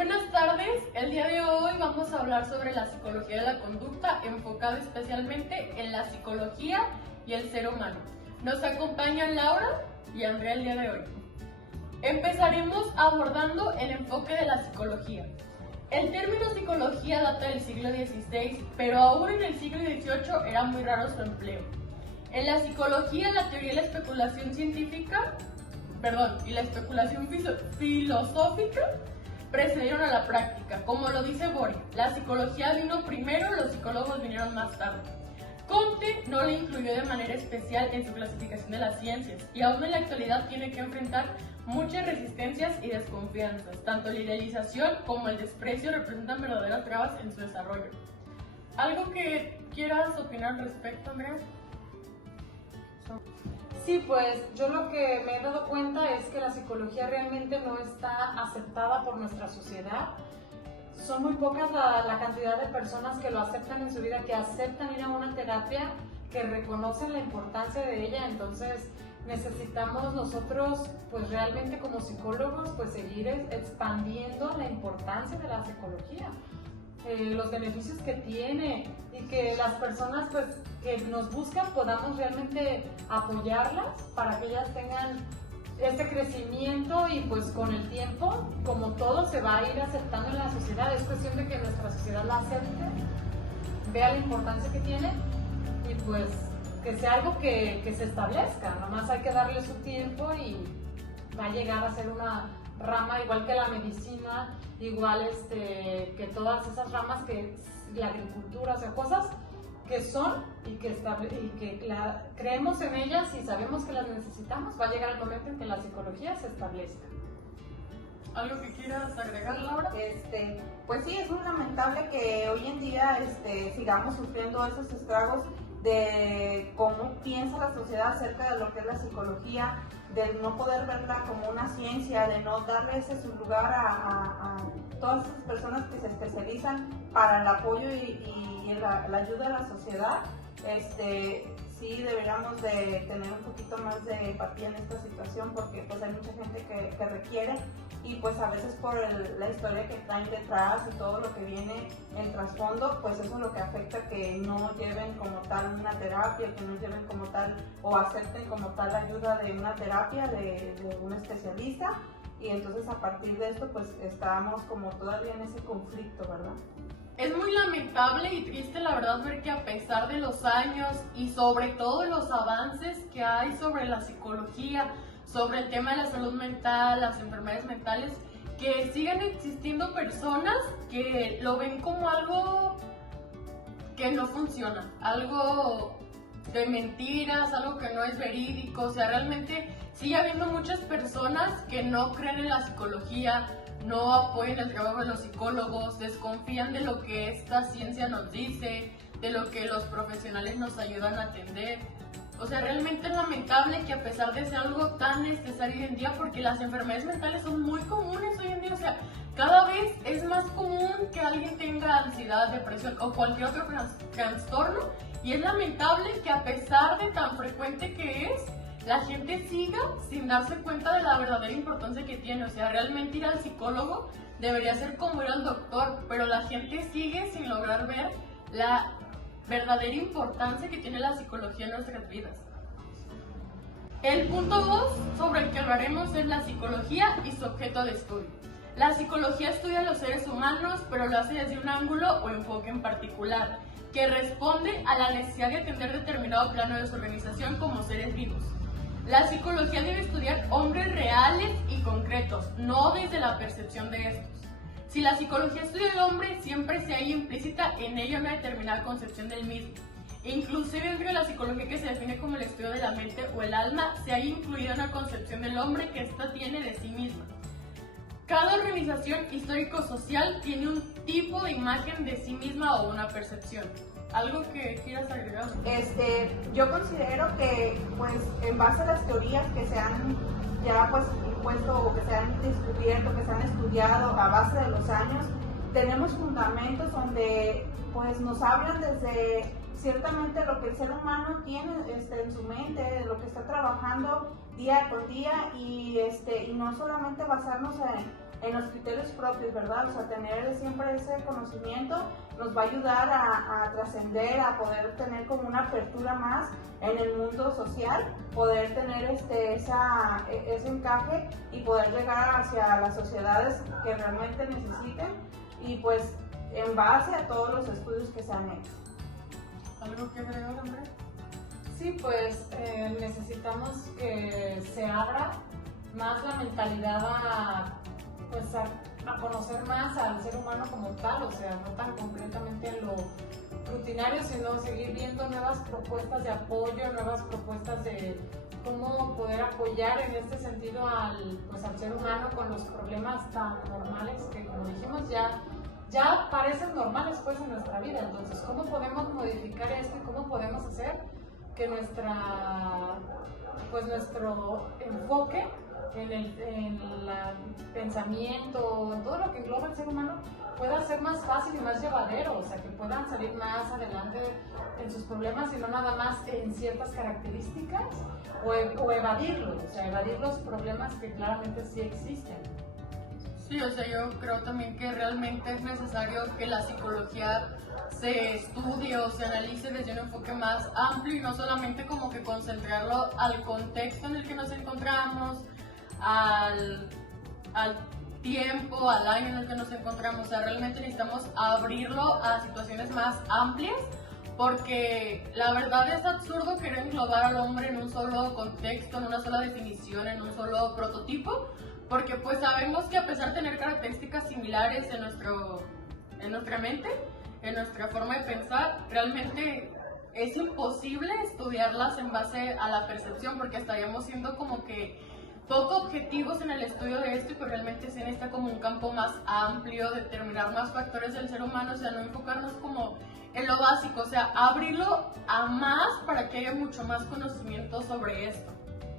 Buenas tardes, el día de hoy vamos a hablar sobre la psicología de la conducta, enfocado especialmente en la psicología y el ser humano. Nos acompañan Laura y Andrea el día de hoy. Empezaremos abordando el enfoque de la psicología. El término psicología data del siglo XVI, pero aún en el siglo XVIII era muy raro su empleo. En la psicología, la teoría y la especulación filosófica precedieron a la práctica. Como lo dice Bory, la psicología vino primero, los psicólogos vinieron más tarde. Comte no la incluyó de manera especial en su clasificación de las ciencias y aún en la actualidad tiene que enfrentar muchas resistencias y desconfianzas. Tanto la idealización como el desprecio representan verdaderas trabas en su desarrollo. ¿Algo que quieras opinar al respecto, Andrea? Sí, pues yo lo que me he dado cuenta es que la psicología realmente no está aceptada por nuestra sociedad. Son muy pocas la cantidad de personas que lo aceptan en su vida, que aceptan ir a una terapia, que reconocen la importancia de ella. Entonces necesitamos nosotros, pues realmente como psicólogos, pues seguir expandiendo la importancia de la psicología. Los beneficios que tiene y que las personas pues que nos buscan podamos realmente apoyarlas para que ellas tengan este crecimiento y pues con el tiempo, como todo se va a ir aceptando en la sociedad, es cuestión de que nuestra sociedad la acepte, vea la importancia que tiene y pues que sea algo que se establezca, nomás hay que darle su tiempo y va a llegar a ser una rama igual que la medicina, igual que todas esas ramas, que la agricultura, o sea, cosas que son y que creemos en ellas y sabemos que las necesitamos, va a llegar el momento en que la psicología se establezca. ¿Algo que quieras agregar, Laura? Pues sí, es muy lamentable que hoy en día sigamos sufriendo esos estragos de cómo piensa la sociedad acerca de lo que es la psicología, de no poder verla como una ciencia, de no darle ese su lugar a todas esas personas que se especializan para el apoyo y la ayuda a la sociedad. Sí deberíamos de tener un poquito más de empatía en esta situación, porque pues hay mucha gente que requiere y pues a veces por la historia que traen detrás y todo lo que viene en trasfondo, pues eso es lo que afecta que no lleven como tal una terapia, que no lleven como tal o acepten como tal la ayuda de una terapia de un especialista, y entonces a partir de esto pues estamos como todavía en ese conflicto, ¿verdad? Es muy lamentable y triste, la verdad, ver que a pesar de los años y sobre todo los avances que hay sobre la psicología, sobre el tema de la salud mental, las enfermedades mentales, que sigan existiendo personas que lo ven como algo que no funciona, algo de mentiras, algo que no es verídico. O sea, realmente sigue habiendo muchas personas que no creen en la psicología, no apoyan el trabajo de los psicólogos, desconfían de lo que esta ciencia nos dice, de lo que los profesionales nos ayudan a atender. O sea, realmente es lamentable que a pesar de ser algo tan necesario hoy en día, porque las enfermedades mentales son muy comunes hoy en día, o sea, cada vez es más común que alguien tenga ansiedad, depresión o cualquier otro trastorno, y es lamentable que a pesar de tan frecuente que es, la gente siga sin darse cuenta de la verdadera importancia que tiene. O sea, realmente ir al psicólogo debería ser como ir al doctor, pero la gente sigue sin lograr ver la verdadera importancia que tiene la psicología en nuestras vidas. El punto 2 sobre el que hablaremos es la psicología y su objeto de estudio. La psicología estudia a los seres humanos, pero lo hace desde un ángulo o enfoque en particular, que responde a la necesidad de atender determinado plano de su organización como seres vivos. La psicología debe estudiar hombres reales y concretos, no desde la percepción de estos. Si la psicología estudia al hombre, siempre se halla implícita en ella una determinada concepción del mismo. Inclusive dentro de la psicología, que se define como el estudio de la mente o el alma, se halla incluida una concepción del hombre que ésta tiene de sí misma. Cada organización histórico-social tiene un tipo de imagen de sí misma o una percepción. ¿Algo que quieras agregar? Yo considero que pues en base a las teorías que se han ya pues impuesto o que se han descubierto, que se han estudiado a base de los años, tenemos fundamentos donde pues nos hablan desde ciertamente lo que el ser humano tiene en su mente, lo que está trabajando día con día, y no solamente basarnos en los criterios propios, ¿verdad? O sea, tener siempre ese conocimiento nos va a ayudar a trascender, a poder tener como una apertura más en el mundo social, poder tener ese encaje y poder llegar hacia las sociedades que realmente necesiten y pues en base a todos los estudios que se han hecho. ¿Algo que agregar, Andrea? Sí, pues necesitamos que se abra más la mentalidad a conocer más al ser humano como tal, o sea, no tan concretamente lo rutinario, sino seguir viendo nuevas propuestas de apoyo, nuevas propuestas de cómo poder apoyar en este sentido al ser humano con los problemas tan normales que, como dijimos, ya parecen normales pues en nuestra vida. Entonces, ¿cómo podemos modificar esto y cómo podemos hacer que nuestro enfoque en el pensamiento, en todo lo que engloba el ser humano, pueda ser más fácil y más llevadero, o sea, que puedan salir más adelante en sus problemas y no nada más en ciertas características o evadirlos, o sea, evadir los problemas que claramente sí existen. Sí, o sea, yo creo también que realmente es necesario que la psicología se estudie o se analice desde un enfoque más amplio y no solamente como que concentrarlo al contexto en el que nos encontramos, al tiempo, al año en el que nos encontramos. O sea, realmente necesitamos abrirlo a situaciones más amplias, porque la verdad es absurdo querer englobar al hombre en un solo contexto, en una sola definición, en un solo prototipo, porque pues sabemos que a pesar de tener características similares en nuestra mente, en nuestra forma de pensar, realmente es imposible estudiarlas en base a la percepción, porque estaríamos siendo como que poco objetivos en el estudio de esto, y pues realmente se necesita como un campo más amplio, determinar más factores del ser humano, o sea, no enfocarnos como en lo básico, o sea, abrirlo a más para que haya mucho más conocimiento sobre esto.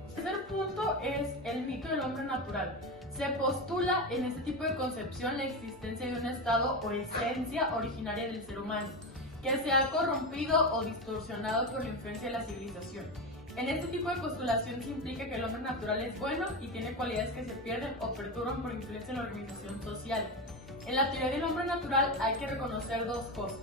El tercer punto es el mito del hombre natural. Se postula en este tipo de concepción la existencia de un estado o esencia originaria del ser humano, que se ha corrompido o distorsionado por la influencia de la civilización. En este tipo de postulación se implica que el hombre natural es bueno y tiene cualidades que se pierden o perturban por influencia de la organización social. En la teoría del hombre natural hay que reconocer dos cosas.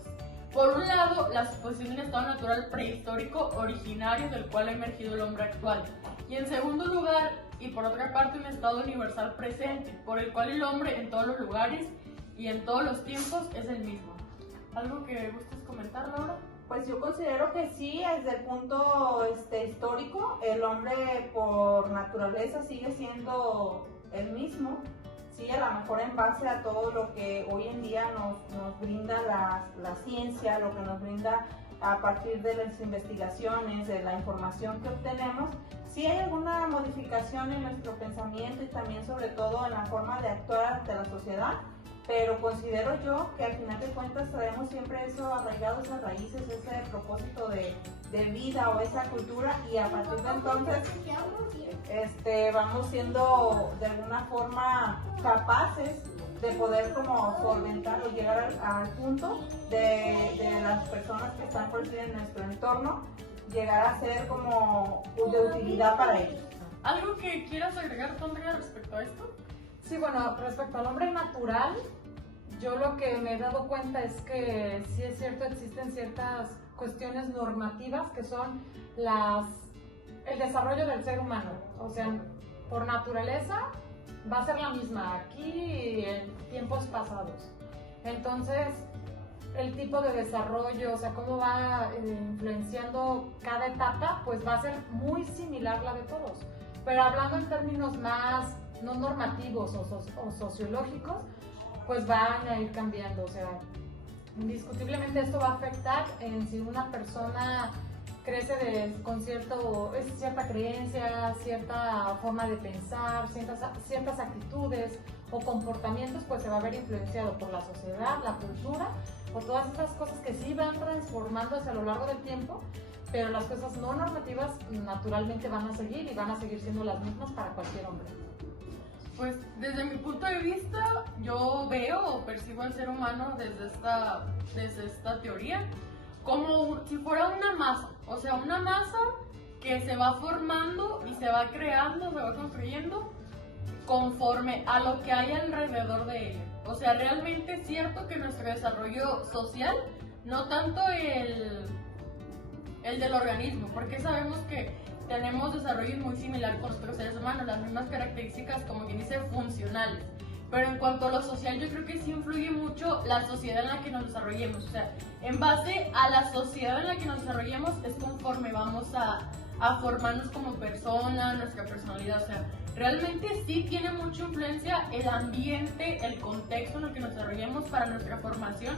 Por un lado, la suposición de un estado natural prehistórico originario del cual ha emergido el hombre actual. Y en segundo lugar, y por otra parte, un estado universal presente, por el cual el hombre en todos los lugares y en todos los tiempos es el mismo. ¿Algo que gustes comentar, Laura? Pues yo considero que sí, desde el punto histórico, el hombre por naturaleza sigue siendo el mismo. Sí, a lo mejor en base a todo lo que hoy en día nos brinda la ciencia, lo que nos brinda a partir de las investigaciones, de la información que obtenemos, sí hay alguna modificación en nuestro pensamiento y también sobre todo en la forma de actuar ante la sociedad, pero considero yo que al final de cuentas traemos siempre eso arraigado, esas raíces, ese propósito de vida o esa cultura, y a partir de entonces vamos siendo de alguna forma capaces de poder como solventar o llegar al punto de las personas que están por decir en nuestro entorno, llegar a ser como de utilidad para ellos. ¿Algo que quieras agregar, Andrea, respecto a esto? Sí, bueno, respecto al hombre natural, yo lo que me he dado cuenta es que sí es cierto, existen ciertas cuestiones normativas que son el desarrollo del ser humano. O sea, por naturaleza va a ser la misma aquí y en tiempos pasados. Entonces, el tipo de desarrollo, o sea, cómo va influenciando cada etapa, pues va a ser muy similar la de todos. Pero hablando en términos más no normativos o sociológicos, pues van a ir cambiando. O sea, indiscutiblemente esto va a afectar en si una persona crece con cierta creencia, cierta forma de pensar, ciertas actitudes o comportamientos, pues se va a ver influenciado por la sociedad, la cultura o todas estas cosas que sí van transformándose a lo largo del tiempo, pero las cosas no normativas naturalmente van a seguir y van a seguir siendo las mismas para cualquier hombre. Pues desde mi punto de vista, yo veo o percibo al ser humano desde esta teoría como si fuera una masa, o sea, una masa que se va formando y se va creando, se va construyendo conforme a lo que hay alrededor de ella. O sea, realmente es cierto que nuestro desarrollo social, no tanto el del organismo, porque sabemos que tenemos desarrollos muy similares con otros seres humanos, las mismas características, como quien dice, funcionales. Pero en cuanto a lo social, yo creo que sí influye mucho la sociedad en la que nos desarrollemos. O sea, en base a la sociedad en la que nos desarrollemos es conforme vamos a formarnos como persona, nuestra personalidad. O sea, realmente sí tiene mucha influencia el ambiente, el contexto en el que nos desarrollemos para nuestra formación,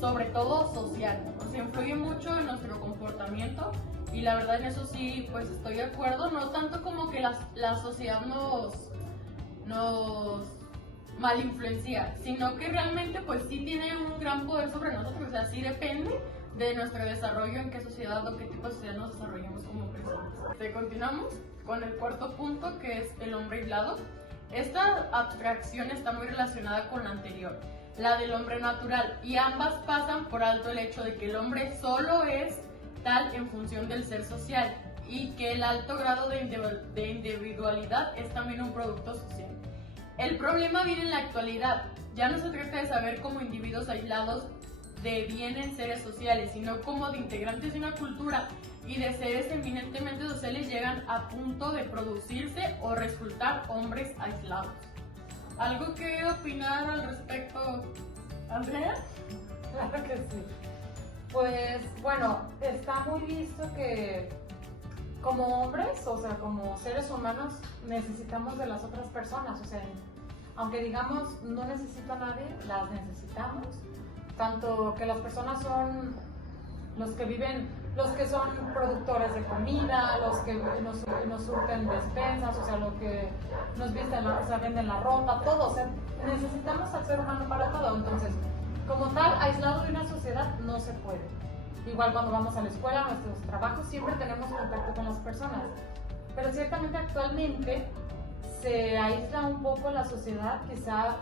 sobre todo social. O sea, influye mucho en nuestro comportamiento y la verdad en eso sí, pues estoy de acuerdo. No tanto como que la sociedad nos mal influencia, sino que realmente pues sí tiene un gran poder sobre nosotros. O sea, sí depende de nuestro desarrollo, en qué sociedad o qué tipo de sociedad nos desarrollamos como personas. Continuamos con el cuarto punto, que es el hombre aislado. Esta abstracción está muy relacionada con la anterior, la del hombre natural, y ambas pasan por alto el hecho de que el hombre solo es tal en función del ser social y que el alto grado de individualidad es también un producto social. El problema viene en la actualidad. Ya no se trata de saber como individuos aislados devienen seres sociales, sino como de integrantes de una cultura y de seres eminentemente sociales llegan a punto de producirse o resultar hombres aislados. ¿Algo que opinar al respecto, Andrea? Claro que sí. Pues bueno, está muy visto que como hombres, o sea, como seres humanos, necesitamos de las otras personas. O sea, aunque digamos no necesito a nadie, las necesitamos. Tanto que las personas son los que viven, los que son productores de comida, los que nos surten despensas, o sea, los que nos visten, o sea, venden la ropa, todo. O sea, necesitamos al ser humano para todo. Entonces, como tal, aislado de una sociedad no se puede. Igual cuando vamos a la escuela, a nuestros trabajos, siempre tenemos contacto con las personas. Pero ciertamente actualmente se aísla un poco la sociedad, quizá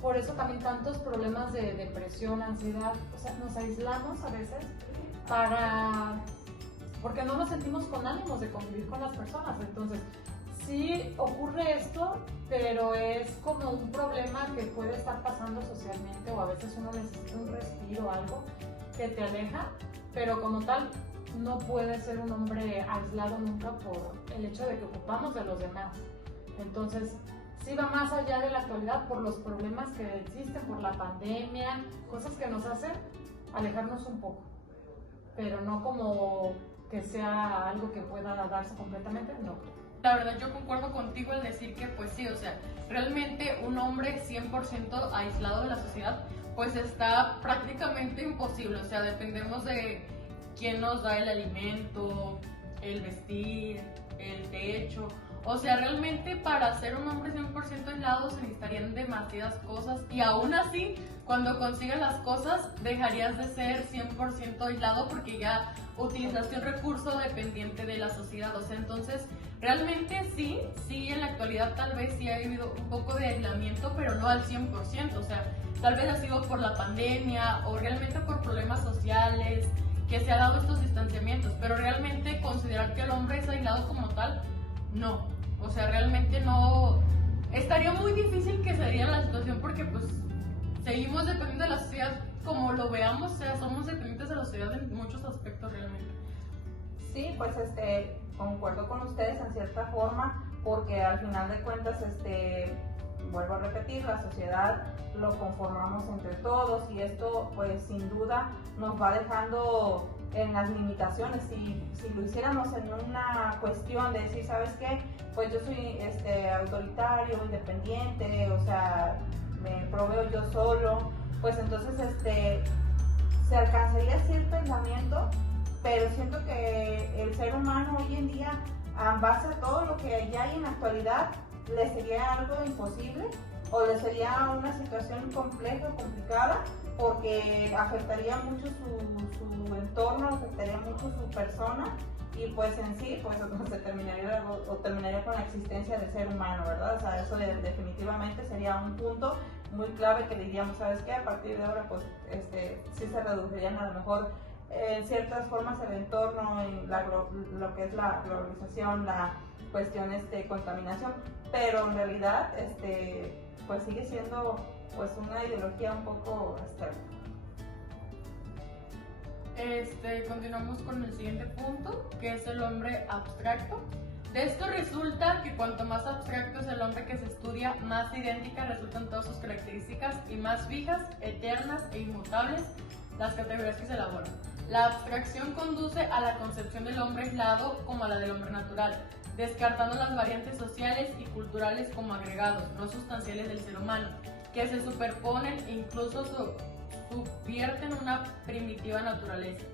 por eso también tantos problemas de depresión, ansiedad. O sea, nos aislamos a veces porque no nos sentimos con ánimos de convivir con las personas. Entonces, sí ocurre esto, pero es como un problema que puede estar pasando socialmente, o a veces uno necesita un respiro o algo que te aleja, pero como tal no puede ser un hombre aislado nunca por el hecho de que ocupamos de los demás. Entonces, sí va más allá de la actualidad por los problemas que existen, por la pandemia, cosas que nos hacen alejarnos un poco, pero no como que sea algo que pueda darse completamente, no. La verdad yo concuerdo contigo al decir que pues sí, o sea, realmente un hombre 100% aislado de la sociedad pues está prácticamente imposible. O sea, dependemos de quién nos da el alimento, el vestir, el techo. O sea, realmente para ser un hombre 100% aislado se necesitarían demasiadas cosas, y aún así, cuando consigas las cosas, dejarías de ser 100% aislado porque ya utilizaste un recurso dependiente de la sociedad. O sea, entonces, realmente sí, en la actualidad tal vez sí ha habido un poco de aislamiento, pero no al 100%. O sea, tal vez ha sido por la pandemia o realmente por problemas sociales que se ha dado estos distanciamientos, pero realmente considerar que el hombre es aislado como tal, no. O sea, realmente no. Estaría muy difícil que se diera la situación porque pues seguimos dependiendo de la sociedad como lo veamos. O sea, somos dependientes de la sociedad en muchos aspectos realmente. Sí, pues concuerdo con ustedes en cierta forma, porque al final de cuentas, vuelvo a repetir, la sociedad lo conformamos entre todos, y esto pues sin duda nos va dejando en las limitaciones. Si lo hiciéramos en una cuestión de decir, ¿sabes qué? Pues yo soy autoritario, independiente, o sea, me proveo yo solo, pues entonces se alcanzaría cierto pensamiento, pero siento que el ser humano hoy en día, a base a todo lo que ya hay en la actualidad, le sería algo imposible, o le sería una situación compleja, complicada, porque afectaría mucho su entorno, afectaría mucho su persona, y pues en sí, pues se terminaría con la existencia del ser humano, ¿verdad? O sea, eso definitivamente sería un punto muy clave que diríamos, ¿sabes qué? A partir de ahora, pues sí se reducirían a lo mejor en ciertas formas el entorno, en lo que es la globalización, la cuestión contaminación, pero en realidad pues sigue siendo pues una ideología un poco abstracta. Continuamos con el siguiente punto, que es el hombre abstracto. De esto resulta que cuanto más abstracto es el hombre que se estudia, más idénticas resultan todas sus características y más fijas, eternas e inmutables las categorías que se elaboran. La abstracción conduce a la concepción del hombre aislado como a la del hombre natural, descartando las variantes sociales y culturales como agregados, no sustanciales del ser humano, que se superponen e incluso subvierten una primitiva naturaleza.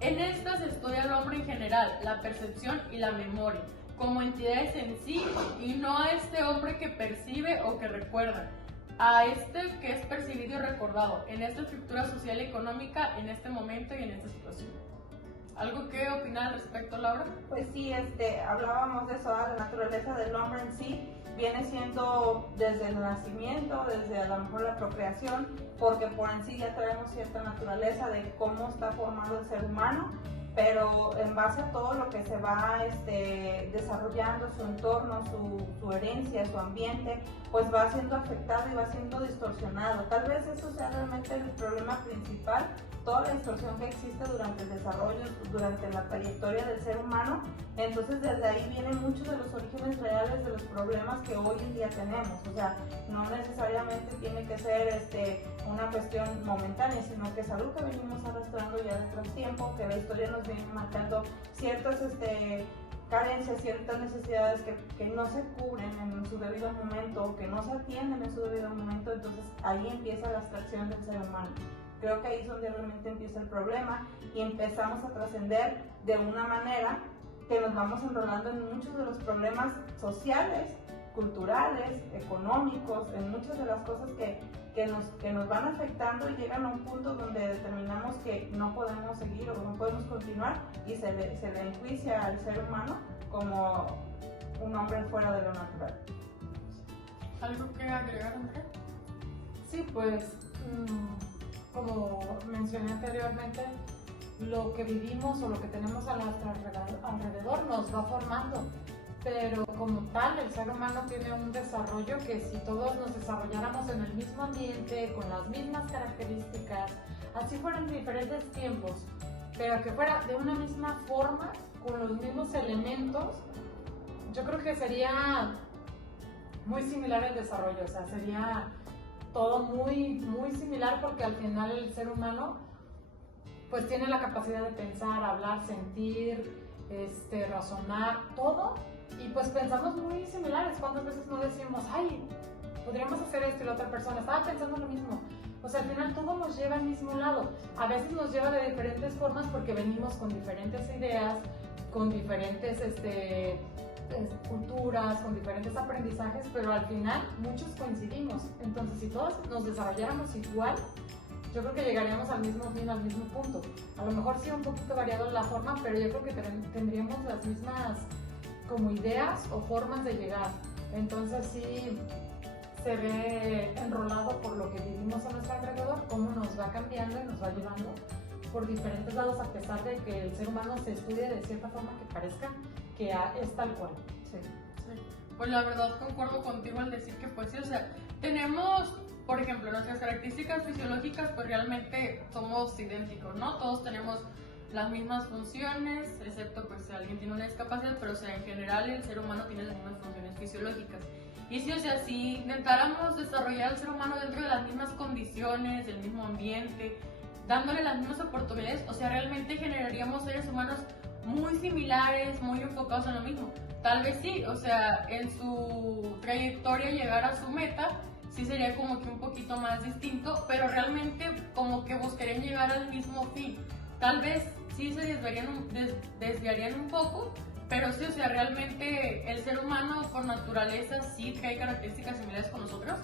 En esta se estudia al hombre en general, la percepción y la memoria, como entidades en sí y no a este hombre que percibe o que recuerda, a este que es percibido y recordado, en esta estructura social y económica, en este momento y en esta situación. ¿Algo que opinar al respecto, Laura? Pues sí, hablábamos de eso, la naturaleza del hombre en sí viene siendo desde el nacimiento, desde a lo mejor la procreación, porque por en sí ya traemos cierta naturaleza de cómo está formado el ser humano, pero en base a todo lo que se va desarrollando, su entorno, su herencia, su ambiente, pues va siendo afectado y va siendo distorsionado. Tal vez eso sea realmente el problema principal, toda la distorsión que existe durante el desarrollo, durante la trayectoria del ser humano. Entonces desde ahí vienen muchos de los orígenes reales de los problemas que hoy en día tenemos. O sea, no necesariamente tiene que ser una cuestión momentánea, sino que es algo que venimos arrastrando ya desde el tiempo, que la historia nos viene marcando ciertas carencias, ciertas necesidades que no se cubren en su debido momento, que no se atienden en su debido momento. Entonces ahí empieza la abstracción del ser humano. Creo que ahí es donde realmente empieza el problema y empezamos a trascender de una manera que nos vamos enrolando en muchos de los problemas sociales, culturales, económicos, en muchas de las cosas que nos van afectando y llegan a un punto donde determinamos que no podemos seguir o no podemos continuar y se le enjuicia al ser humano como un hombre fuera de lo natural. ¿Algo que agregar, Andrea? Sí, pues como mencioné anteriormente, lo que vivimos o lo que tenemos a nuestro alrededor nos va formando, pero como tal el ser humano tiene un desarrollo que si todos nos desarrolláramos en el mismo ambiente, con las mismas características, así fueran diferentes tiempos, pero que fuera de una misma forma, con los mismos elementos, yo creo que sería muy similar el desarrollo, o sea, sería todo muy, muy similar, porque al final el ser humano pues tiene la capacidad de pensar, hablar, sentir, razonar, todo, y pues pensamos muy similares. ¿Cuántas veces no decimos, ay, podríamos hacer esto y la otra persona estaba pensando lo mismo? O sea, al final todo nos lleva al mismo lado. A veces nos lleva de diferentes formas porque venimos con diferentes ideas, con diferentes culturas, con diferentes aprendizajes, pero al final muchos coincidimos. Entonces, si todos nos desarrolláramos igual, yo creo que llegaríamos al mismo fin, al mismo punto. A lo mejor sí un poquito variado la forma, pero yo creo que tendríamos las mismas como ideas o formas de llegar. Entonces sí se ve enrolado por lo que vivimos a nuestro alrededor, cómo nos va cambiando y nos va llevando por diferentes lados, a pesar de que el ser humano se estudie de cierta forma que parezca que es tal cual. Sí. Pues la verdad concuerdo contigo al decir que pues sí, o sea, tenemos, por ejemplo, nuestras características fisiológicas, pues realmente somos idénticos, ¿no? Todos tenemos las mismas funciones, excepto pues si alguien tiene una discapacidad, pero o sea, en general el ser humano tiene las mismas funciones fisiológicas. Y si, o sea, si intentáramos desarrollar al ser humano dentro de las mismas condiciones, del mismo ambiente, dándole las mismas oportunidades, o sea, realmente generaríamos seres humanos muy similares, muy enfocados en lo mismo. Tal vez sí, o sea, en su trayectoria llegar a su meta, sí sería como que un poquito más distinto, pero realmente como que buscarían llegar al mismo fin. Tal vez sí se desviarían un poco, pero sí, o sea, realmente el ser humano por naturaleza sí trae características similares con nosotros.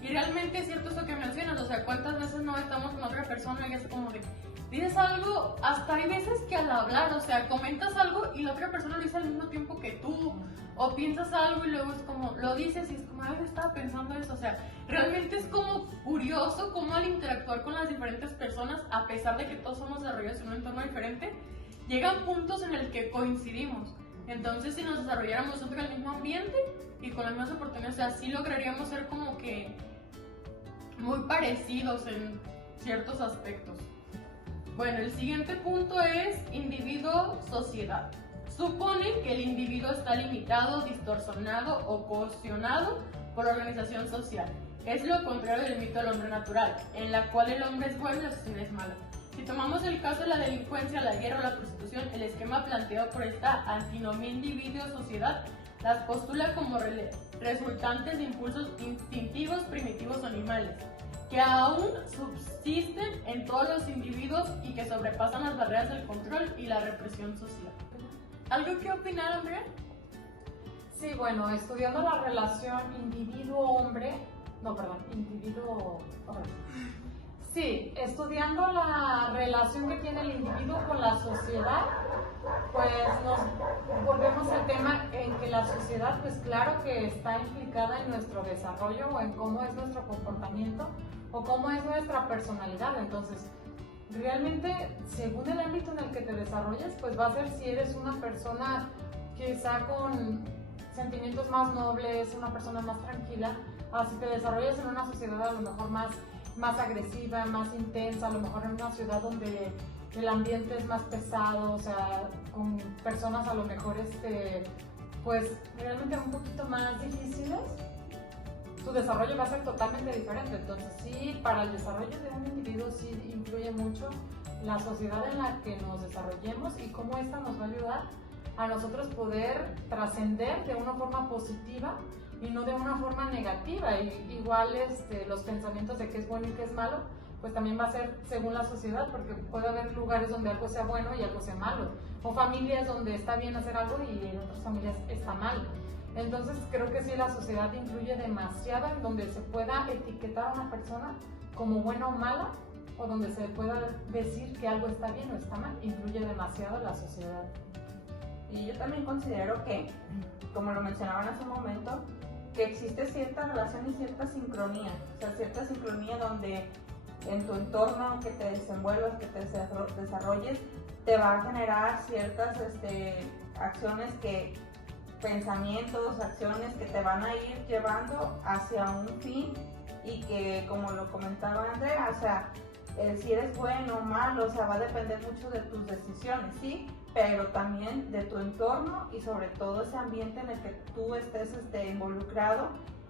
Y realmente es cierto eso que mencionas, o sea, cuántas veces no estamos con otra persona y es como de, dices algo, hasta hay veces que al hablar, o sea, comentas algo y la otra persona lo dice al mismo tiempo que tú, o piensas algo y luego es como, lo dices y es como, ay, yo estaba pensando eso, o sea, realmente es como curioso cómo al interactuar con las diferentes personas, a pesar de que todos somos desarrollados en un entorno diferente, llegan puntos en el que coincidimos. Entonces, si nos desarrolláramos dentro del mismo ambiente y con las mismas oportunidades, o sea, sí lograríamos ser como que muy parecidos en ciertos aspectos. Bueno, el siguiente punto es individuo-sociedad. Supone que el individuo está limitado, distorsionado o coaccionado por la organización social. Es lo contrario del mito del hombre natural, en la cual el hombre es bueno y la sociedad es mala. Si tomamos el caso de la delincuencia, la guerra o la prostitución, el esquema planteado por esta antinomía individuo-sociedad las postula como resultantes de impulsos instintivos primitivos o animales, que aún subsisten en todos los individuos y que sobrepasan las barreras del control y la represión social. ¿Algo que opinar, Andrea? Sí, bueno, estudiando la relación individuo-hombre, sí, estudiando la relación que tiene el individuo con la sociedad, pues nos volvemos al tema en que la sociedad, pues claro que está implicada en nuestro desarrollo o en cómo es nuestro comportamiento o cómo es nuestra personalidad. Entonces, realmente, según el ámbito en el que te desarrolles, pues va a ser si eres una persona quizá con sentimientos más nobles, una persona más tranquila, si te desarrollas en una sociedad a lo mejor más agresiva, más intensa, a lo mejor en una ciudad donde el ambiente es más pesado, o sea, con personas a lo mejor, pues realmente un poquito más difíciles, tu desarrollo va a ser totalmente diferente. Entonces sí, para el desarrollo de un individuo sí influye mucho la sociedad en la que nos desarrollemos y cómo esta nos va a ayudar a nosotros poder trascender de una forma positiva y no de una forma negativa. Y igual los pensamientos de qué es bueno y qué es malo, pues también va a ser según la sociedad, porque puede haber lugares donde algo sea bueno y algo sea malo, o familias donde está bien hacer algo y en otras familias está mal. Entonces creo que sí, la sociedad influye demasiado en donde se pueda etiquetar a una persona como buena o mala, o donde se pueda decir que algo está bien o está mal. Influye demasiado la sociedad. Y yo también considero que, como lo mencionaban hace un momento, que existe cierta relación y cierta sincronía, o sea, cierta sincronía donde en tu entorno que te desenvuelvas, que te desarrolles, te va a generar ciertas acciones pensamientos, acciones que te van a ir llevando hacia un fin y que, como lo comentaba Andrea, o sea, si eres bueno o malo, o sea, va a depender mucho de tus decisiones, ¿sí? Pero también de tu entorno y sobre todo ese ambiente en el que tú estés involucrado,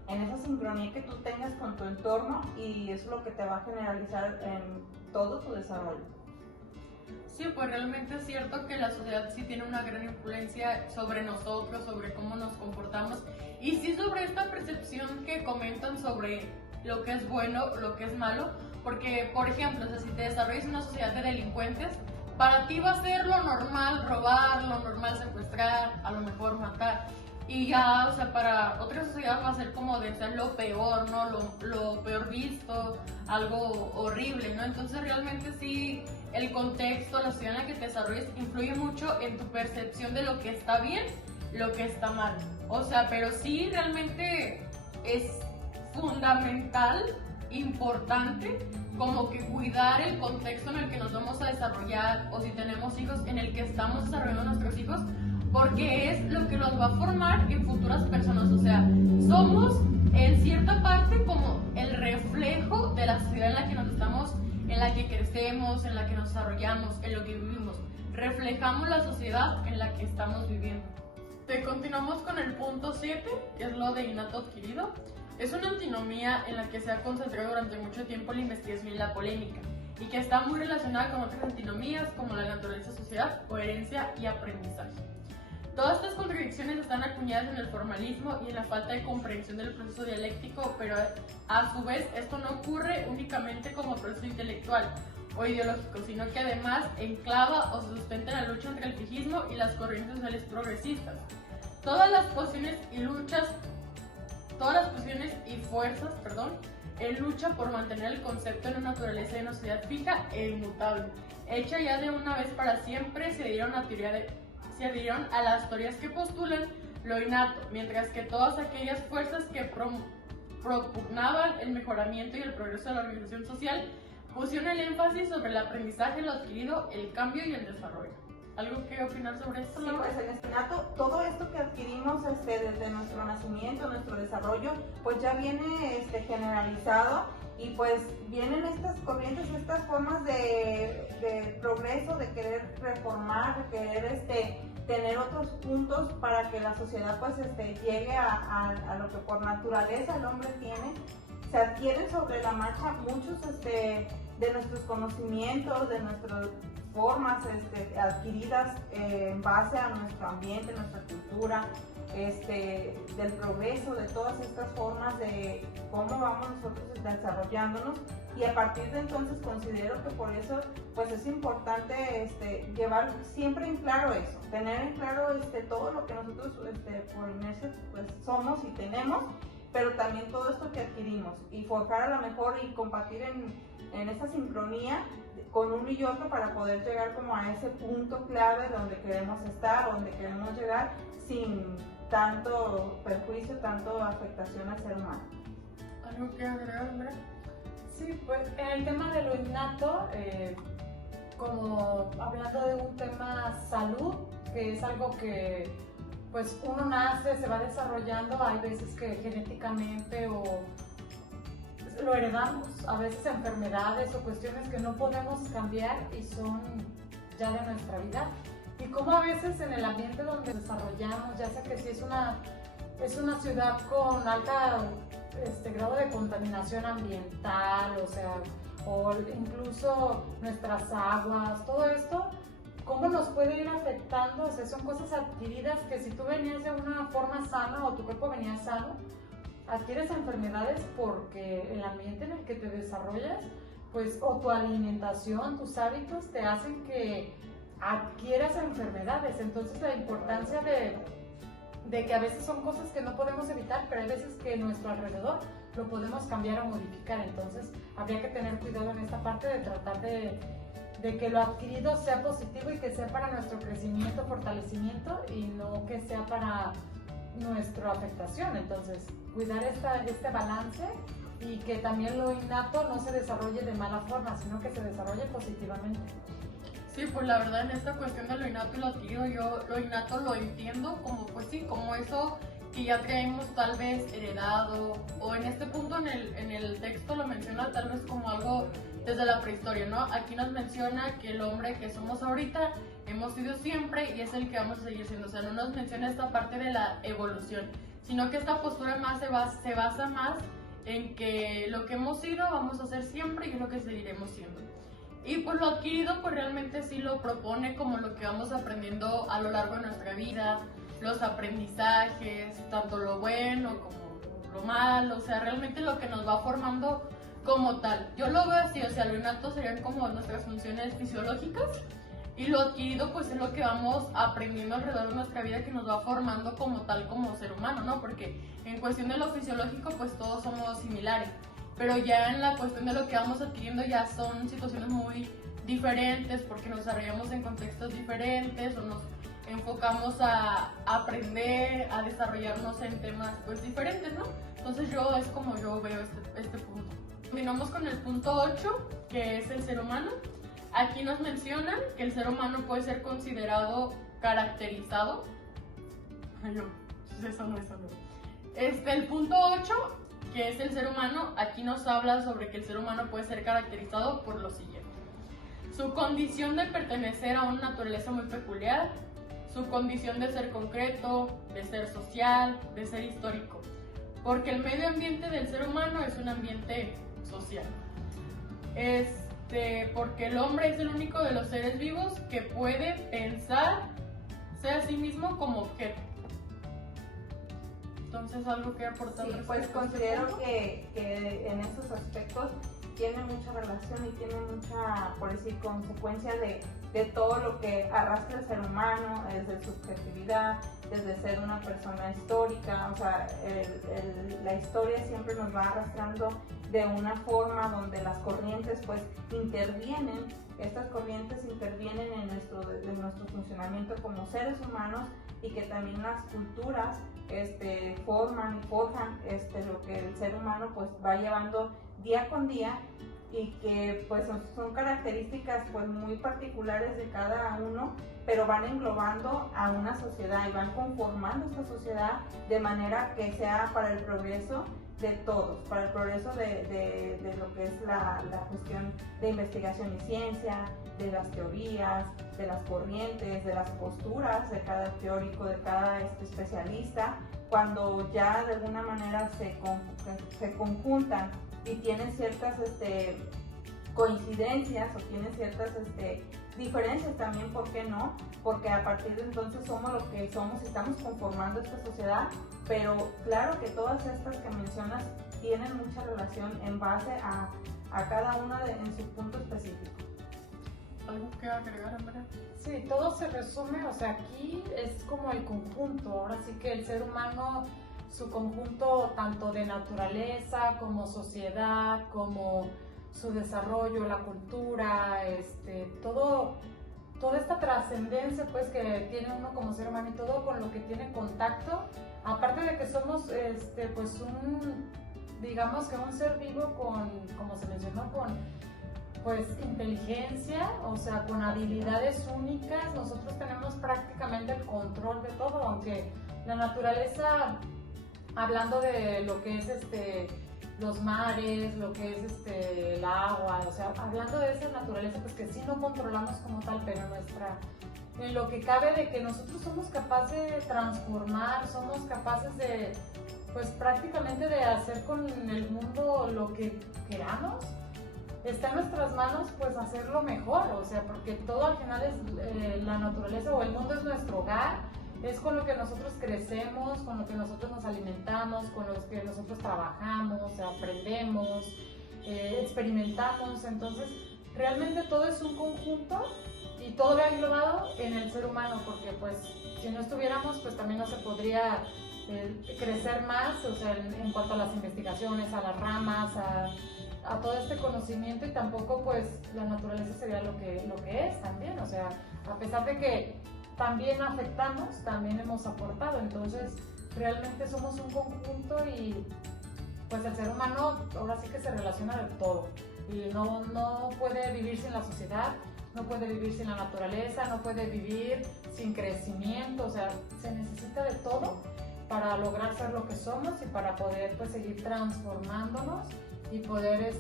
en esa sincronía que tú tengas con tu entorno, y eso es lo que te va a generalizar en todo tu desarrollo. Sí, pues realmente es cierto que la sociedad sí tiene una gran influencia sobre nosotros, sobre cómo nos comportamos y sí sobre esta percepción que comentan sobre lo que es bueno, lo que es malo, porque por ejemplo, o sea, si te desarrollas en una sociedad de delincuentes, para ti va a ser lo normal robar, lo normal secuestrar, a lo mejor matar. Y ya, o sea, para otra sociedad va a ser como de ser lo peor, ¿no? Lo peor visto, algo horrible, ¿no? Entonces realmente sí, el contexto, la sociedad en la que te desarrolles influye mucho en tu percepción de lo que está bien, lo que está mal. O sea, pero sí realmente es fundamental, importante, como que cuidar el contexto en el que nos vamos a desarrollar, o si tenemos hijos, en el que estamos desarrollando a nuestros hijos, porque es lo que los va a formar en futuras personas. O sea, somos en cierta parte como el reflejo de la sociedad en la que nos estamos, en la que crecemos, en la que nos desarrollamos, en lo que vivimos. Reflejamos la sociedad en la que estamos viviendo. Continuamos con el punto 7, que es lo de innato adquirido. Es una antinomía en la que se ha concentrado durante mucho tiempo la investigación y la polémica, y que está muy relacionada con otras antinomías como la naturaleza, sociedad o herencia y aprendizaje. Todas estas contradicciones están acuñadas en el formalismo y en la falta de comprensión del proceso dialéctico, pero a su vez esto no ocurre únicamente como proceso intelectual o ideológico, sino que además enclava o se sustenta en la lucha entre el fijismo y las corrientes sociales progresistas. Todas las posiciones y fuerzas, en lucha por mantener el concepto de una naturaleza de una sociedad fija e inmutable, hecha ya de una vez para siempre, se adhirieron a las teorías que postulan lo innato, mientras que todas aquellas fuerzas que propugnaban el mejoramiento y el progreso de la organización social pusieron el énfasis sobre el aprendizaje, lo adquirido, el cambio y el desarrollo. ¿Algo que opinar sobre esto? Sí, pues en este innato, todo esto que adquirimos desde nuestro nacimiento, nuestro desarrollo, pues ya viene generalizado, y pues vienen estas corrientes, estas formas de progreso, de querer reformar, de querer tener otros puntos para que la sociedad pues llegue a lo que por naturaleza el hombre tiene. Se adquieren sobre la marcha muchos de nuestros conocimientos, de nuestras formas adquiridas en base a nuestro ambiente, nuestra cultura, del progreso, de todas estas formas de cómo vamos nosotros desarrollándonos, y a partir de entonces considero que por eso pues es importante llevar siempre en claro eso, tener en claro todo lo que nosotros por inercia pues somos y tenemos, pero también todo esto que adquirimos, y forjar a lo mejor y compartir en esa sincronía con uno y otro para poder llegar como a ese punto clave donde queremos estar, donde queremos llegar sin tanto perjuicio, tanto afectación al ser humano. ¿Algo que agregar, Andrea? Sí, pues en el tema de lo innato, como hablando de un tema salud, que es algo que pues uno nace, se va desarrollando, hay veces que genéticamente o lo heredamos, a veces enfermedades o cuestiones que no podemos cambiar y son ya de nuestra vida. Y como a veces en el ambiente donde desarrollamos, ya sea que si es una ciudad con alta grado de contaminación ambiental, o incluso nuestras aguas, todo esto, ¿cómo nos puede ir afectando? O sea, son cosas adquiridas que si tú venías de una forma sana o tu cuerpo venía sano, adquieres enfermedades porque el ambiente en el que te desarrollas, pues, o tu alimentación, tus hábitos te hacen que adquieras enfermedades. Entonces la importancia de que a veces son cosas que no podemos evitar, pero hay veces que nuestro alrededor lo podemos cambiar o modificar. Entonces habría que tener cuidado en esta parte de tratar de que lo adquirido sea positivo y que sea para nuestro crecimiento, fortalecimiento, y no que sea para nuestra afectación. Entonces cuidar este balance, y que también lo innato no se desarrolle de mala forma, sino que se desarrolle positivamente. Sí, pues la verdad en esta cuestión de lo innato y lo adquirido, yo lo innato lo entiendo como, pues sí, como eso que ya traemos tal vez heredado, o en este punto en el texto lo menciona tal vez como algo desde la prehistoria, ¿no? Aquí nos menciona que el hombre que somos ahorita hemos sido siempre y es el que vamos a seguir siendo. O sea, no nos menciona esta parte de la evolución, sino que esta postura más se basa más en que lo que hemos sido vamos a hacer siempre y es lo que seguiremos siendo. Y pues lo adquirido pues realmente sí lo propone como lo que vamos aprendiendo a lo largo de nuestra vida, los aprendizajes, tanto lo bueno como lo malo, o sea, realmente lo que nos va formando como tal. Yo lo veo así, o sea, lo innato serían como nuestras funciones fisiológicas, y lo adquirido pues es lo que vamos aprendiendo alrededor de nuestra vida, que nos va formando como tal, como ser humano, ¿no? Porque en cuestión de lo fisiológico pues todos somos similares, pero ya en la cuestión de lo que vamos adquiriendo ya son situaciones muy diferentes, porque nos desarrollamos en contextos diferentes o nos enfocamos a aprender, a desarrollarnos en temas pues diferentes, ¿no? Entonces es como yo veo este punto. Continuamos con el punto 8, que es el ser humano. Aquí nos mencionan que el ser humano puede ser considerado caracterizado. Ay, no, eso no. El punto 8, que es el ser humano, aquí nos habla sobre que el ser humano puede ser caracterizado por lo siguiente: su condición de pertenecer a una naturaleza muy peculiar, su condición de ser concreto, de ser social, de ser histórico, porque el medio ambiente del ser humano es un ambiente social. Porque el hombre es el único de los seres vivos que puede pensar, sea a sí mismo como objeto. Entonces, algo que aportar. Sí, pues considero que en esos aspectos tiene mucha relación y tiene mucha, por decir, consecuencia de todo lo que arrastra el ser humano, desde subjetividad, desde ser una persona histórica. O sea, la historia siempre nos va arrastrando de una forma donde las corrientes pues intervienen. Estas corrientes intervienen en nuestro funcionamiento como seres humanos, y que también las culturas forman y forjan lo que el ser humano pues va llevando día con día, y que pues son características pues muy particulares de cada uno, pero van englobando a una sociedad y van conformando esta sociedad de manera que sea para el progreso de todos, para el progreso de lo que es la cuestión de investigación y ciencia, de las teorías, de las corrientes, de las posturas de cada teórico, de cada especialista. Cuando ya de alguna manera se conjuntan y tienen ciertas coincidencias o tienen ciertas diferencias también, ¿por qué no? Porque a partir de entonces somos lo que somos y estamos conformando esta sociedad, pero claro que todas estas que mencionas tienen mucha relación en base a cada una en su punto específico. ¿Algo que agregar, Andrea? Sí, todo se resume, o sea, aquí es como el conjunto. Ahora sí que el ser humano, su conjunto tanto de naturaleza como sociedad, como su desarrollo, la cultura, toda esta trascendencia pues que tiene uno como ser humano y todo con lo que tiene contacto, aparte de que somos pues digamos que un ser vivo con, como se mencionó, con pues inteligencia, o sea, con habilidades únicas. Nosotros tenemos prácticamente el control de todo, aunque la naturaleza, hablando de lo que es los mares, lo que es el agua, o sea, hablando de esa naturaleza, pues que sí no controlamos como tal, pero en lo que cabe de que nosotros somos capaces de transformar, somos capaces de, pues prácticamente de hacer con el mundo lo que queramos. Está en nuestras manos pues hacerlo mejor, o sea, porque todo al final es la naturaleza o el mundo es nuestro hogar, es con lo que nosotros crecemos, con lo que nosotros nos alimentamos, con lo que nosotros trabajamos, aprendemos, experimentamos. Entonces realmente todo es un conjunto y todo va englobado en el ser humano, porque pues si no estuviéramos pues también no se podría crecer más, o sea, en cuanto a las investigaciones, a las ramas, a todo este conocimiento, y tampoco pues la naturaleza sería lo que es también. O sea, a pesar de que también afectamos, también hemos aportado. Entonces realmente somos un conjunto y pues el ser humano ahora sí que se relaciona de todo y no puede vivir sin la sociedad, no puede vivir sin la naturaleza, no puede vivir sin crecimiento. O sea, se necesita de todo para lograr ser lo que somos y para poder pues seguir transformándonos y poder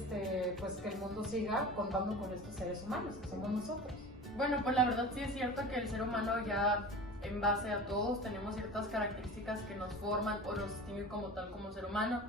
pues que el mundo siga contando con estos seres humanos que somos nosotros. Bueno, pues la verdad sí es cierto que el ser humano ya en base a todos tenemos ciertas características que nos forman o nos distinguen como tal como ser humano.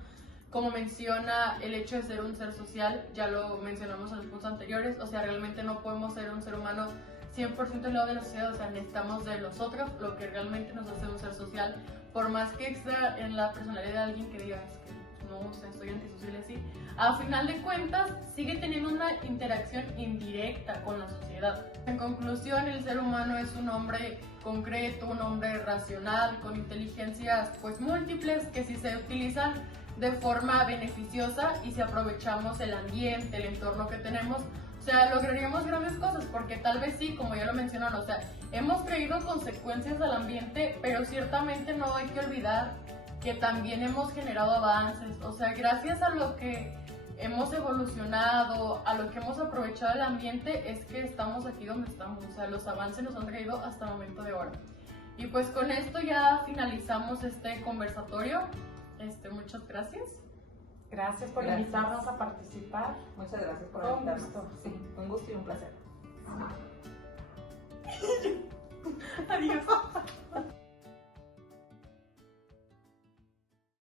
Como menciona el hecho de ser un ser social, ya lo mencionamos en los puntos anteriores, o sea, realmente no podemos ser un ser humano 100% al lado de la sociedad, o sea, necesitamos de los otros, lo que realmente nos hace un ser social, por más que extra en la personalidad de alguien que diga, es que no, o sea, estoy antisocial así, a final de cuentas sigue teniendo una interacción indirecta con la sociedad. En conclusión, el ser humano es un hombre concreto, un hombre racional, con inteligencias pues múltiples, que si se utilizan de forma beneficiosa y si aprovechamos el ambiente, el entorno que tenemos, o sea, lograríamos grandes cosas, porque tal vez sí, como ya lo mencionaron, o sea, hemos traído consecuencias al ambiente, pero ciertamente no hay que olvidar que también hemos generado avances. O sea, gracias a lo que hemos evolucionado, a lo que hemos aprovechado el ambiente, es que estamos aquí donde estamos. O sea, los avances nos han traído hasta el momento de ahora. Y pues con esto ya finalizamos este conversatorio. Muchas gracias. Gracias por invitarnos a participar. Muchas gracias por Con invitarnos. gusto. Sí, un gusto y un placer. Adiós.